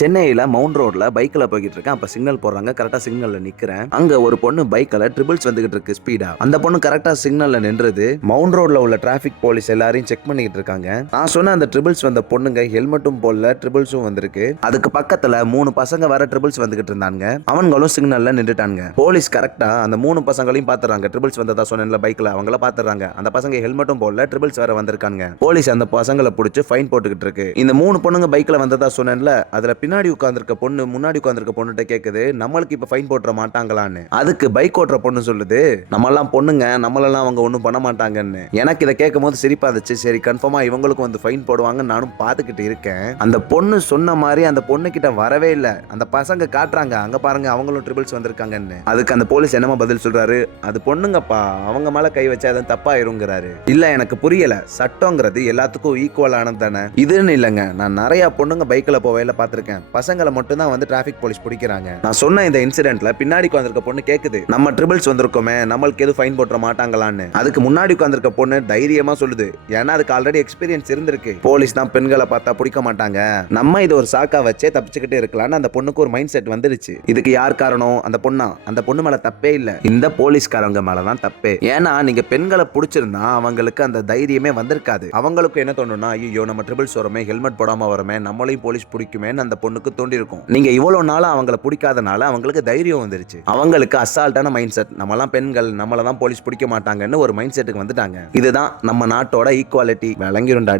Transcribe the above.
சென்னையில மவுண்ட் ரோட்ல பைக்ல போய்கிட்டு இருக்கேன். அப்ப சிக்னல் போடுறாங்க. கரெக்டா சிக்னல்ல நிக்கிறேன். அங்க ஒரு பொண்ணு பைக்ல ட்ரிபிள்ஸ் வந்துகிட்டு இருக்கு ஸ்பீடா. அந்த பொண்ணு கரெக்டா சிக்னல்ல நின்றது. மவுண்ட் ரோட்ல உள்ள டிராபிக் போலீஸ் எல்லாரையும் செக் பண்ணிட்டு இருக்காங்க. நான் சொன்ன அந்த ட்ரிபிள்ஸ் வந்த பொண்ணுங்க ஹெல்மெட்டும் போடல, ட்ரிபிள்ஸும் வந்திருக்கு. அதுக்கு பக்கத்துல 3 பசங்க வர ட்ரிபிள்ஸ் வந்துகிட்டு இருந்தாங்க. அவங்களும் சிக்னல்ல நின்றுட்டாங்க. போலீஸ் கரெக்டா அந்த 3 பசங்களையும் பாத்துறாங்க. ட்ரிபிள்ஸ் வந்ததா சொன்னேன்ல பைக்ல, அவங்கள பாத்துறாங்க. அந்த பசங்க ஹெல்மெட்டும் போடல, ட்ரிபிள்ஸ் வேற வந்திருக்காங்க. போலீஸ் அந்த பசங்களை பிடிச்சு ஃபைன் போட்டுக்கிட்டு இருக்கு. இந்த 3 பொண்ணுங்க பைக்ல வந்ததா சொன்னேன்ல, அதுல பின்னாடி உட்கார்ந்திருக்க பொண்ணு முன்னாடி உட்கார்ந்திருக்க பொண்ணுட்ட கேக்குது, நம்மளுக்கு இப்ப ஃபைன் போட்டுற மாட்டாங்களான்னு. அதுக்கு பைக் ஓட்டுற பொண்ணு சொல்லுது, நம்மெல்லாம் பொண்ணுங்க, நம்மளெல்லாம் அவங்க ஒண்ணும் பண்ண மாட்டாங்கன்னு. எனக்கு இதை கேட்கும் போது சிரிப்பா இருந்துச்சு. சரி, கன்ஃபார்மா இவங்களுக்கும் வந்து ஃபைன் போடுவாங்க நானும் பாத்துக்கிட்டு இருக்கேன். அந்த பொண்ணு சொன்ன மாதிரி அந்த பொண்ணு கிட்ட வரவே இல்ல. அந்த பசங்க காட்டுறாங்க, அங்க பாருங்க அவங்களும் ட்ரிபிள்ஸ் வந்திருக்காங்கன்னு. அதுக்கு அந்த போலீஸ் என்னமா பதில் சொல்றாரு, அது பொண்ணுங்கப்பா, அவங்க மேல கை வச்சா அது தப்பாயிருங்கிறாரு. இல்ல, எனக்கு புரியல. சட்டங்கிறது எல்லாத்துக்கும் ஈக்குவலானது தானே. இதுன்னு இல்லைங்க, நான் நிறைய பொண்ணுங்க பைக்ல போவேல பார்த்திருக்கேன். பசங்களை மட்டும் தான் வந்து டிராபிக் போலீஸ் பிடிக்கிறாங்க. நான் சொன்ன இந்த இன்சிடென்ட்ல பின்னாடி உட்கார்ந்திருக்க பொண்ணு கேக்குது, நம்ம ட்ரிபிள்ஸ் வந்திருக்கோமே, நம்மளுக்கு எது ஃபைன் போட்டுற மாட்டாங்களான்னு. அதுக்கு முன்னாடி உட்கார்ந்திருக்க பொண்ணு தைரியமா சொல்லுது, ஏன்னா அதுக்கு ஆல்ரெடி எக்ஸ்பீரியன்ஸ் இருந்திருக்கு. போலீஸ் தான் பெண்களை பார்த்தா பிடிக்க மாட்டாங்க, நம்ம இது ஒரு சாக்கா வச்சே தப்பிச்சுக்கிட்டே இருக்கலாம்னு அந்த பொண்ணுக்கு ஒரு மைண்ட் செட் வந்துருச்சு. இதுக்கு யார் காரணம்? அந்த பொண்ணா? அந்த பொண்ணு மேல தப்பே இல்ல, இந்த போலீஸ்காரங்க மேலதான் தப்பே. ஏன்னா நீங்க பெண்களை பிடிச்சிருந்தா அவங்களுக்கு அந்த தைரியமே வந்திருக்காது. அவங்களுக்கு என்ன தோணும்னா, ஐயோ நம்ம ட்ரிபிள்ஸ் வரமே, ஹெல்மெட் போடாம வரமே, நம்மளையும் போலீஸ் பிடிக்குமேன்னு அந்த பொண்ணுக்கு தோண்டி இருக்கும். நீங்க இவ்வளவு நாளா அவங்கள பிடிக்காதனால அவங்களுக்கு தைரியம் வந்துருச்சு. அவங்களுக்கு அசால்ட்டான மைண்ட் செட், நம்மலாம் பெண்கள், நம்மள தான் போலீஸ் பிடிக்க மாட்டாங்கன்னு ஒரு மைண்ட் செட்டுக்கு வந்துட்டாங்க. இதுதான் நம்ம நாட்டோட ஈக்குவாலிட்டி. விளங்கிருண்டா.